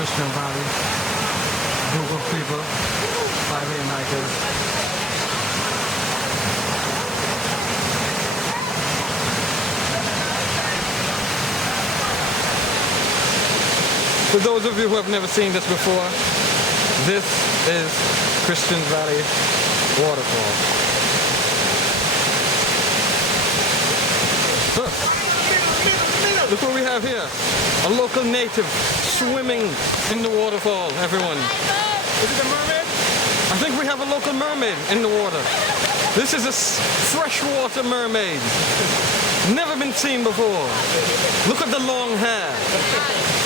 Christian Valley, group of people, 5 a.m. hikers. For those of you who have never seen this before, this is Christian Valley Waterfall. Look what we have here. A local native swimming in the waterfall, everyone. Is it a mermaid? I think we have a local mermaid in the water. This is a freshwater mermaid. Never been seen before. Look at the long hair.